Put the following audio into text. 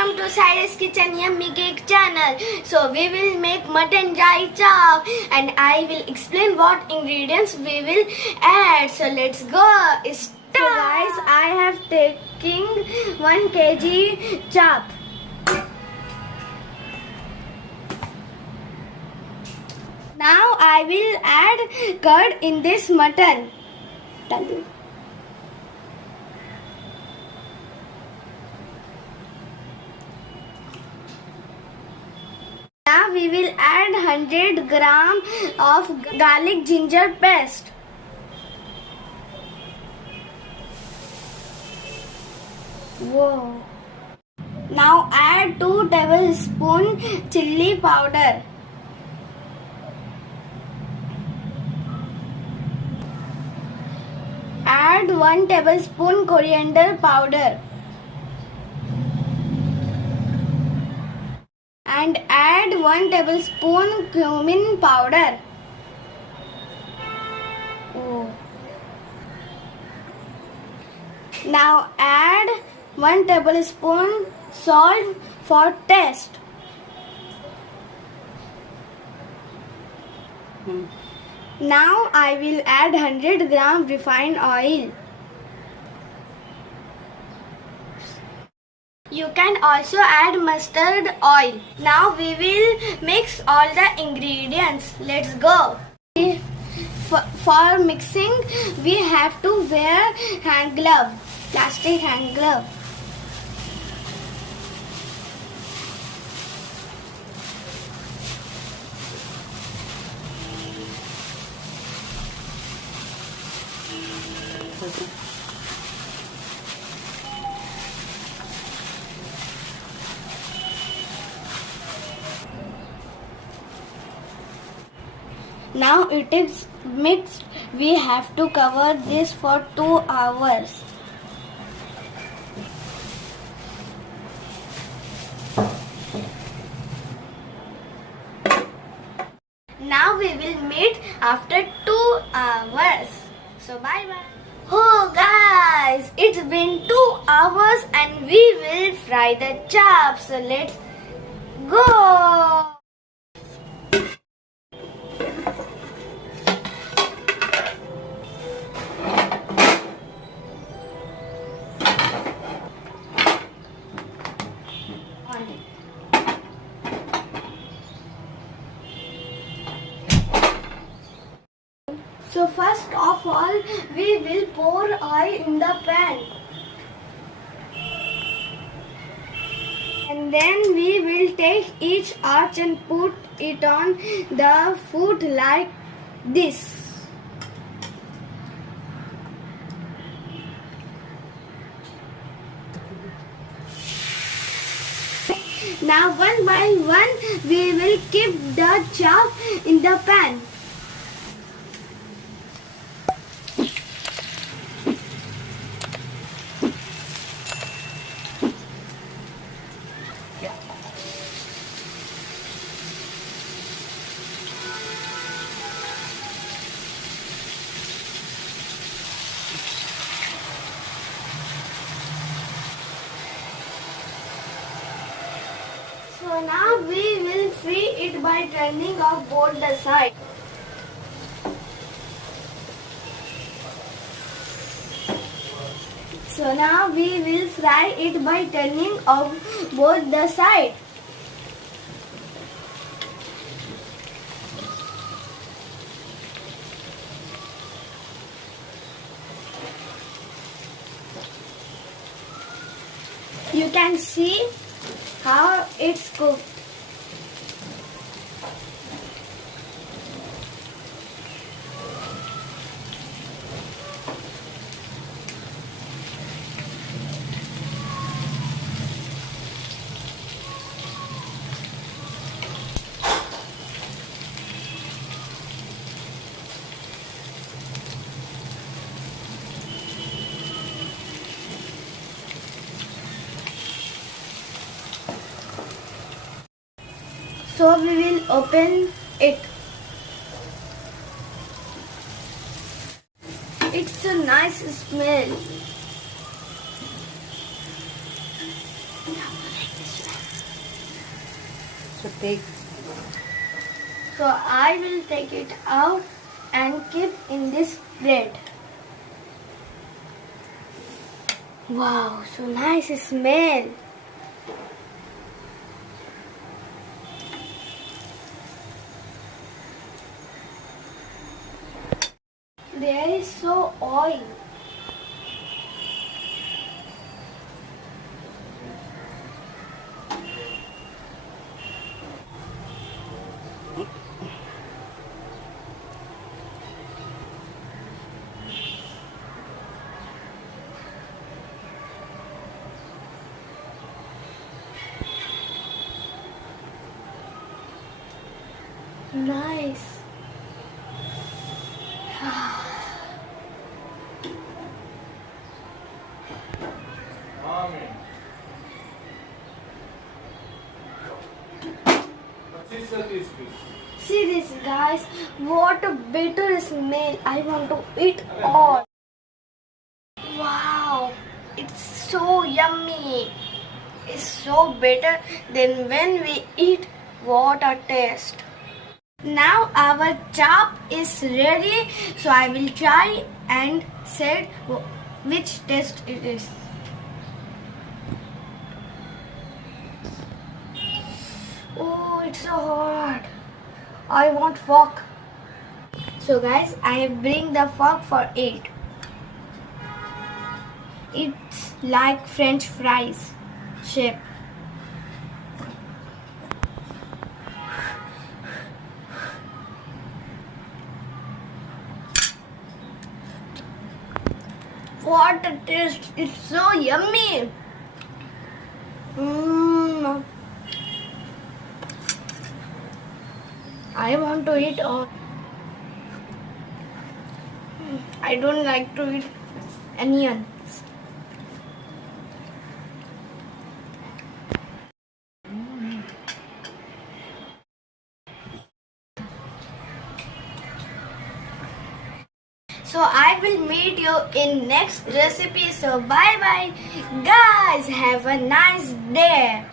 welcome to Cyrus Kitchen Yummy Cake channel. So we will make mutton chop and I will explain what ingredients we will add. So let's go start. So guys, I have taken 1 kg chop. Now I will add curd in this mutton. Now we will add 100 gram of garlic ginger paste. Whoa. Now add 2 tablespoons chili powder. Add 1 tablespoon coriander powder. And add 1 tablespoon cumin powder. Oh. Now add 1 tablespoon salt for taste. Now I will add 100 gram refined oil. You can also add mustard oil. Now we will mix all the ingredients. Let's go. For mixing, we have to wear hand glove, plastic hand glove. Now it is mixed. We have to cover this for 2 hours. Now we will meet after 2 hours. So bye bye. Oh guys, it's been 2 hours and we will fry the chops. So let's go. So first of all, we will pour oil in the pan. And then we will take each arch and put it on the foot like this. Now one by one, we will keep the chop in the pan. So now we will fry it by turning off both the sides. So now we will fry it by turning off both the sides. You can see how it's cooked. So we will open it. It's a nice smell. Now like this. So take. So I will take it out and keep in this bread. Wow, so nice smell. There is so oil. Nice. See this, guys, what a bitter smell. I want to eat all. Wow, it's so yummy. It's so better than when we eat. What a taste. Now our chop is ready, so I will try and say which taste it is. Oh, it's so hot. I want fork. So guys, I bring the fork for it. It's like French fries shape. What a taste! It's so yummy. I want to eat all. I don't like to eat onions. So I will meet you in next recipe. So bye bye guys. Have a nice day.